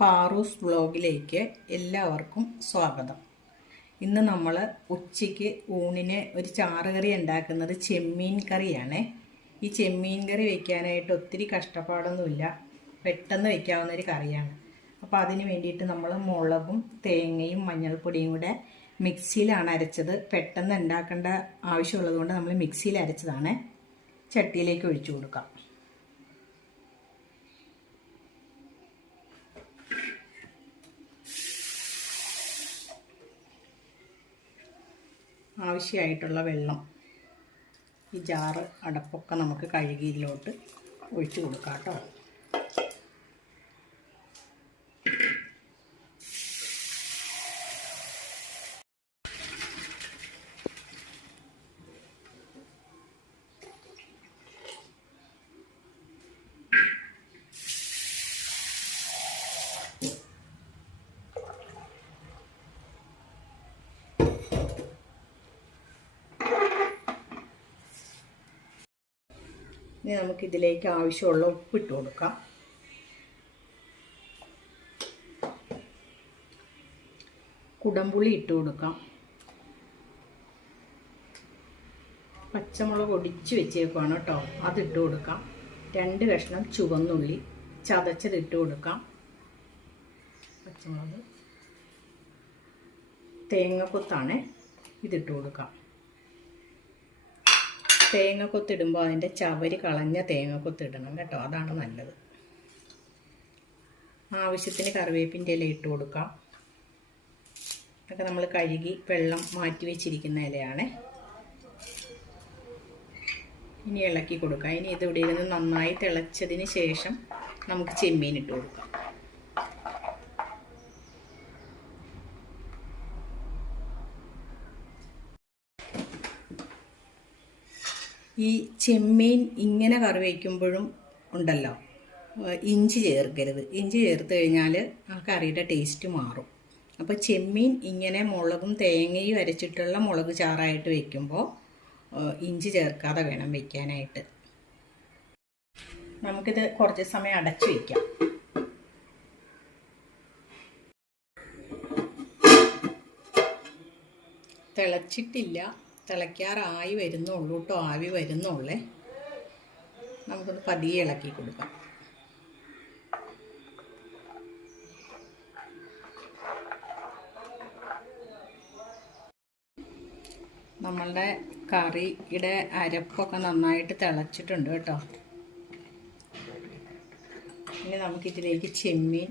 പാറൂസ് വ്ളോഗിലേക്ക് എല്ലാവർക്കും സ്വാഗതം. ഇന്ന് നമ്മൾ ഉച്ചയ്ക്ക് ഊണിന് ഒരു ചാറുകറി ഉണ്ടാക്കുന്നത് ചെമ്മീൻ കറിയാണ്. ഈ ചെമ്മീൻ കറി വെക്കാനായിട്ട് ഒത്തിരി കഷ്ടപ്പാടൊന്നുമില്ല. പെട്ടെന്ന് വെക്കാവുന്ന ഒരു കറിയാണ്. അപ്പോൾ അതിന് വേണ്ടിയിട്ട് നമ്മൾ മുളകും തേങ്ങയും മഞ്ഞൾപ്പൊടിയും കൂടെ മിക്സിയിലാണ് അരച്ചത്. പെട്ടെന്ന് ഉണ്ടാക്കേണ്ട ആവശ്യമുള്ളതുകൊണ്ട് നമ്മൾ മിക്സിയിൽ അരച്ചതാണ്. ചട്ടിയിലേക്ക് ഒഴിച്ചു കൊടുക്കാം. ആവശ്യമായിട്ടുള്ള വെള്ളം ഈ ജാറ് അടപ്പൊക്കെ നമുക്ക് കഴുകിയിലോട്ട് ഒഴിച്ചു കൊടുക്കാം കേട്ടോ. ഇനി നമുക്ക് ഇതിലേക്ക് ആവശ്യമുള്ള ഉപ്പ് ഇട്ട് കൊടുക്കാം. കുടംപുളി ഇട്ട് കൊടുക്കാം. പച്ചമുളക് ഒടിച്ച് വെച്ചേക്കുവാണ് കേട്ടോ. അതിട്ട് കൊടുക്കാം. രണ്ട് കഷ്ണം ചുവന്നുള്ളി ചതച്ചത് ഇട്ട് കൊടുക്കാം. പച്ചമുളക് തേങ്ങക്കൊത്താണ്. ഇതിട്ട് കൊടുക്കാം. തേങ്ങക്കൊത്തിടുമ്പോൾ അതിന്റെ ചവരി കളഞ്ഞ തേങ്ങ കൊത്തിടണം കേട്ടോ. അതാണ് നല്ലത്. ആവശ്യത്തിന് കറിവേപ്പിന്റെ ഇല ഇട്ട് കൊടുക്കാം. ഇതൊക്കെ നമ്മൾ കഴുകി വെള്ളം മാറ്റി വെച്ചിരിക്കുന്ന ഇലയാണ്. ഇനി ഇളക്കി കൊടുക്കാം. ഇനി ഇത് ഇവിടെ ഇരുന്ന് നന്നായി തിളച്ചതിന് ശേഷം നമുക്ക് ചെമ്മീൻ ഇട്ട് കൊടുക്കാം. ഈ ചെമ്മീൻ ഇങ്ങനെ കറി വയ്ക്കുമ്പോഴും ഉണ്ടല്ലോ. ഇഞ്ചി ചേർക്കരുത്. ഇഞ്ചി ചേർത്ത് കഴിഞ്ഞാൽ ആ കറിയുടെ ടേസ്റ്റ് മാറും. അപ്പോൾ ചെമ്മീൻ ഇങ്ങനെ മുളകും തേങ്ങയും അരച്ചിട്ടുള്ള മുളക് ചാറായിട്ട് വെക്കുമ്പോൾ ഇഞ്ചി ചേർക്കാതെ വേണം വെക്കാനായിട്ട് നമുക്കിത് കുറച്ച് സമയം അടച്ചു വയ്ക്കാം. തിളച്ചിട്ടില്ല. തിളയ്ക്കാറായി വരുന്നുള്ളൂ കേട്ടോ ആവി വരുന്നുള്ളേ. നമുക്കൊന്ന് പതിയെ ഇളക്കി കൊടുക്കാം. നമ്മളുടെ കറിയുടെ അരപ്പൊക്കെ നന്നായിട്ട് തിളച്ചിട്ടുണ്ട് കേട്ടോ. ഇനി നമുക്കിതിലേക്ക് ചെമ്മീൻ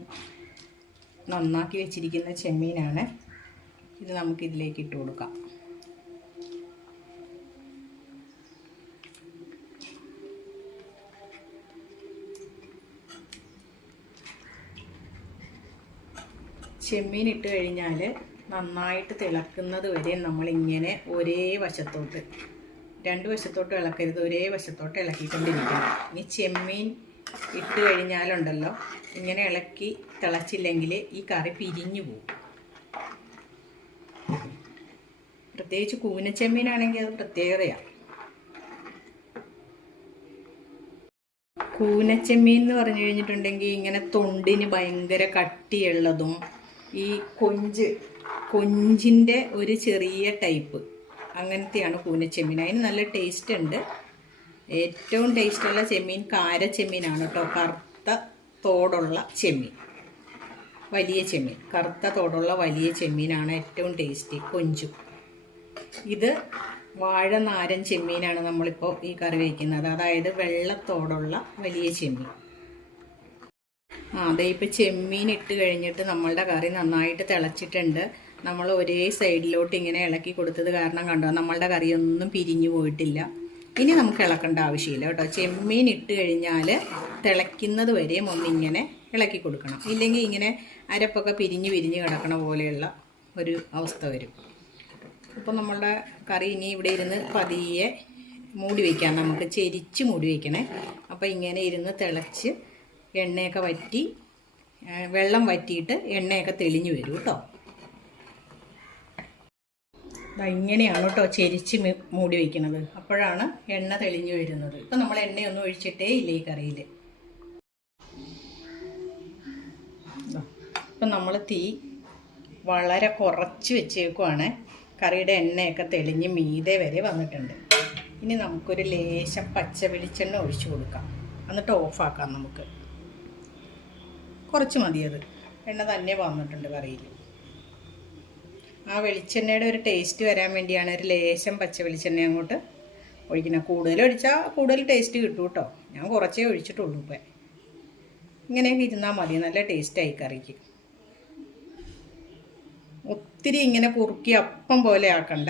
നന്നാക്കി വെച്ചിരിക്കുന്ന ചെമ്മീനാണ്. ഇത് നമുക്കിതിലേക്ക് ഇട്ട് കൊടുക്കാം. ചെമ്മീൻ ഇട്ട് കഴിഞ്ഞാൽ നന്നായിട്ട് തിളക്കുന്നത് വരെ നമ്മളിങ്ങനെ ഒരേ വശത്തോട്ട് രണ്ട് വശത്തോട്ട് ഇളക്കരുത് ഒരേ വശത്തോട്ട് ഇളക്കിക്കൊണ്ടിരിക്കണം. ഇനി ചെമ്മീൻ ഇട്ട് കഴിഞ്ഞാലുണ്ടല്ലോ ഇങ്ങനെ ഇളക്കി തിളച്ചില്ലെങ്കിൽ ഈ കറി പിരിഞ്ഞു പോകും. പ്രത്യേകിച്ച് കൂനച്ചെമ്മീനാണെങ്കിൽ അത് പ്രത്യേകതയാണ് കൂനച്ചെമ്മീൻ എന്ന് പറഞ്ഞു കഴിഞ്ഞിട്ടുണ്ടെങ്കിൽ ഇങ്ങനെ തൊണ്ടിന് ഭയങ്കര കട്ടിയുള്ളതും ഈ കൊഞ്ച് കൊഞ്ചിന്റെ ഒരു ചെറിയ ടൈപ്പ് അങ്ങനത്തെയാണ് കൂനച്ചെമ്മീൻ അതിന് നല്ല ടേസ്റ്റ് ഉണ്ട്. ഏറ്റവും ടേസ്റ്റുള്ള ചെമ്മീൻ കാര ചെമ്മീനാണ് കേട്ടോ കറുത്ത തോടുള്ള ചെമ്മീൻ. വലിയ ചെമ്മീൻ. കറുത്ത തോടുള്ള വലിയ ചെമ്മീനാണ് ഏറ്റവും ടേസ്റ്റി കൊഞ്ചും. ഇത് വാഴ നാരൻ ചെമ്മീനാണ് നമ്മളിപ്പോൾ ഈ കറി വയ്ക്കുന്നത് അതായത് വെള്ളത്തോടുള്ള വലിയ ചെമ്മീൻ. അതെ ഇപ്പോൾ ചെമ്മീൻ ഇട്ട് കഴിഞ്ഞിട്ട് നമ്മളുടെ കറി നന്നായിട്ട് തിളച്ചിട്ടുണ്ട്. നമ്മൾ ഒരേ സൈഡിലോട്ട് ഇങ്ങനെ ഇളക്കി കൊടുത്തത് കാരണം കണ്ടോ നമ്മളുടെ കറിയൊന്നും പിരിഞ്ഞു പോയിട്ടില്ല. ഇനി നമുക്ക് ഇളക്കേണ്ട ആവശ്യമില്ല കേട്ടോ. ചെമ്മീൻ ഇട്ട് കഴിഞ്ഞാൽ തിളയ്ക്കുന്നത് വരെയും ഒന്നിങ്ങനെ ഇളക്കി കൊടുക്കണം. ഇല്ലെങ്കിൽ ഇങ്ങനെ അരപ്പൊക്കെ പിരിഞ്ഞ് പിരിഞ്ഞ് കിടക്കണ പോലെയുള്ള ഒരു അവസ്ഥ വരും. അപ്പോൾ നമ്മളുടെ കറി ഇനി ഇവിടെ ഇരുന്ന് പതിയെ മൂടി വയ്ക്കാം നമുക്ക് ചെരിച്ച് മൂടി വയ്ക്കണേ അപ്പോൾ ഇങ്ങനെ ഇരുന്ന് തിളച്ച് എണ്ണയൊക്കെ വറ്റി വെള്ളം വറ്റിയിട്ട് എണ്ണയൊക്കെ തെളിഞ്ഞു വരും കേട്ടോ. ഇങ്ങനെയാണ് കേട്ടോ ചെരിച്ച് മൂടി വയ്ക്കുന്നത് അപ്പോഴാണ് എണ്ണ തെളിഞ്ഞു വരുന്നത്. ഇപ്പം നമ്മൾ എണ്ണയൊന്നും ഒഴിച്ചിട്ടേ ഇല്ല ഈ കറിയിൽ ഇപ്പം നമ്മൾ തീ വളരെ കുറച്ച് വെച്ചേക്കുവാണ്. കറിയുടെ എണ്ണയൊക്കെ തെളിഞ്ഞ് മീതെ വരെ വന്നിട്ടുണ്ട്. ഇനി നമുക്കൊരു ലേശം പച്ച വെളിച്ചെണ്ണ ഒഴിച്ചു കൊടുക്കാം. എന്നിട്ട് ഓഫാക്കാം നമുക്ക്. കുറച്ച് മതിയത് എണ്ണ തന്നെ വന്നിട്ടുണ്ട് കറിയിൽ. ആ വെളിച്ചെണ്ണയുടെ ഒരു ടേസ്റ്റ് വരാൻ വേണ്ടിയാണ് ഒരു ലേശം പച്ച വെളിച്ചെണ്ണ അങ്ങോട്ട് ഒഴിക്കുന്നത്. കൂടുതൽ ഒഴിച്ചാൽ കൂടുതൽ ടേസ്റ്റ് കിട്ടും കേട്ടോ. ഞാൻ കുറച്ചേ ഒഴിച്ചിട്ടുള്ളൂ ഇപ്പം. ഇങ്ങനെയൊക്കെ ഇരുന്നാൽ മതി. നല്ല ടേസ്റ്റായി കറിക്ക്. ഒത്തിരി ഇങ്ങനെ കുറുക്കി അപ്പം പോലെ ആക്കണ്ട.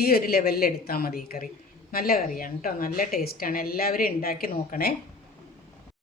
ഈ ഒരു ലെവലിൽ എടുത്താൽ മതി ഈ കറി. നല്ല കറിയാണ് കേട്ടോ. നല്ല ടേസ്റ്റാണ് എല്ലാവരും ഉണ്ടാക്കി നോക്കണേ.